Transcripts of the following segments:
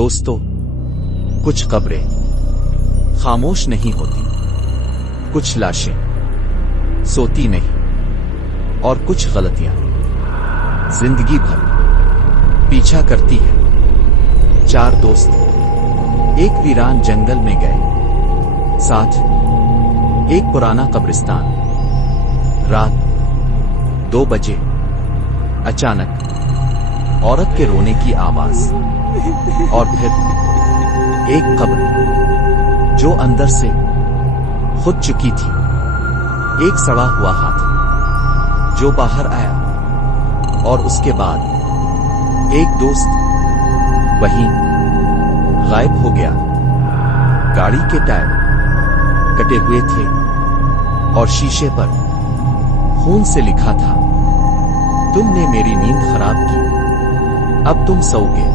دوستو، کچھ قبریں خاموش نہیں ہوتی، کچھ لاشیں سوتی نہیں، اور کچھ غلطیاں زندگی بھر پیچھا کرتی ہیں۔ چار دوست ایک ویران جنگل میں گئے، ساتھ ایک پرانا قبرستان۔ رات 2 بجے اچانک عورت کے رونے کی آواز، اور پھر ایک قبر جو اندر سے خود چکی تھی، ایک سڑا ہوا ہاتھ جو باہر آیا، اور اس کے بعد ایک دوست وہیں غائب ہو گیا۔ گاڑی کے ٹائر کٹے ہوئے تھے اور شیشے پر خون سے لکھا تھا، تم نے میری نیند خراب کی، اب تم سو گے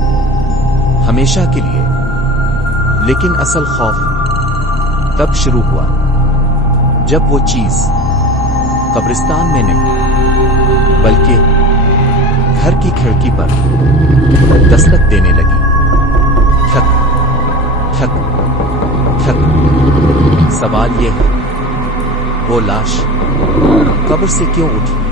ہمیشہ کے لیے۔ لیکن اصل خوف تب شروع ہوا جب وہ چیز قبرستان میں نہیں بلکہ گھر کی کھڑکی پر دستک دینے لگی۔ ٹھک ٹھک ٹھک۔ سوال یہ ہے، وہ لاش قبر سے کیوں اٹھی؟